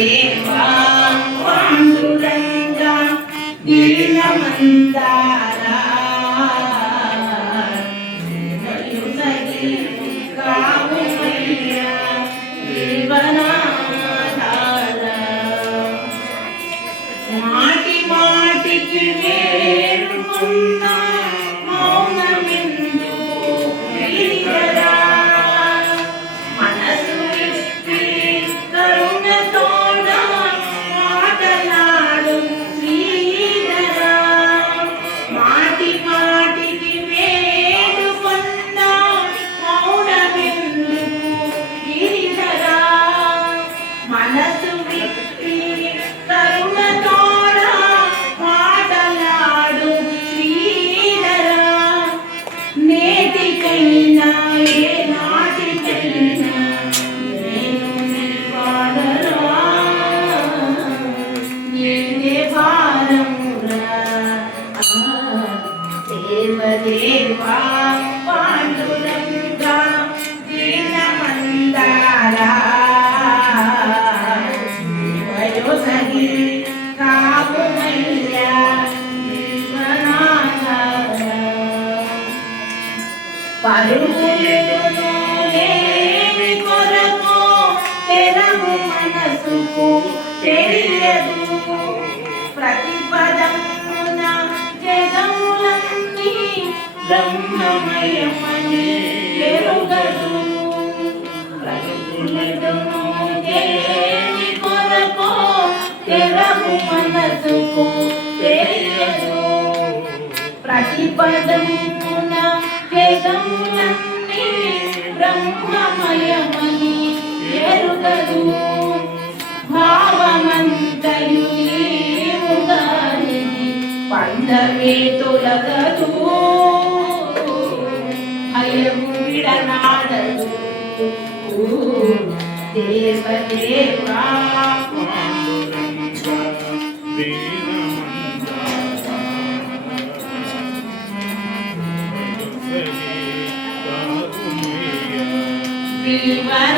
దేవా పాండురంగా దీనమందారా కావుమయ్యా జీవనాధారా మాటి మాటికి వేడుకున్నా దేవా పాండురంగా దీనమందారా వయోసగి కావుమయ్యా జీవనాధారా పరుగులను లేని కొరకు తెరవు మనసుకు తెలియదు ప్రతిపదమున జగములన్నీ బ్రహ్మమయమని ఎరుగదు ప్రతిపదమును లేని కొరకు తెరవు మనసుకు తెలియదు ప్రతిపదమున జగములన్నీ బ్రహ్మమయమని ఎరుగదు భావమంతయు పందమే తొలగదు భయము విడనాడదు దేవదేవా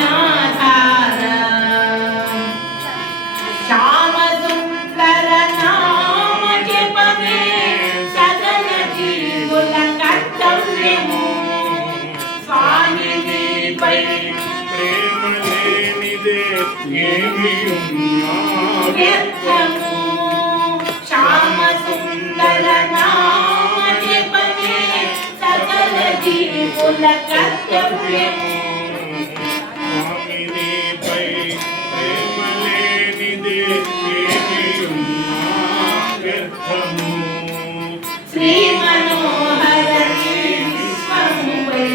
జీవనాధారా శ్యామ సుందర నామ జపమే సకల జీవుల కర్తవ్యము స్వామినిపై ప్రేమ లేనిదే ఏమి వ్యర్థము శ్యామ సుందర నామ జపమే సకల జీవుల కర్తవ్యము శ్రీ మనోహర విశ్వముపై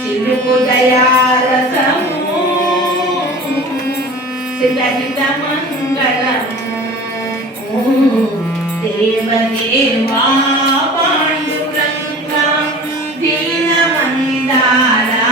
చిలుకు దయారసము సిగహిత మంగళము దేవదేవా పాండురంగా దీనమందారా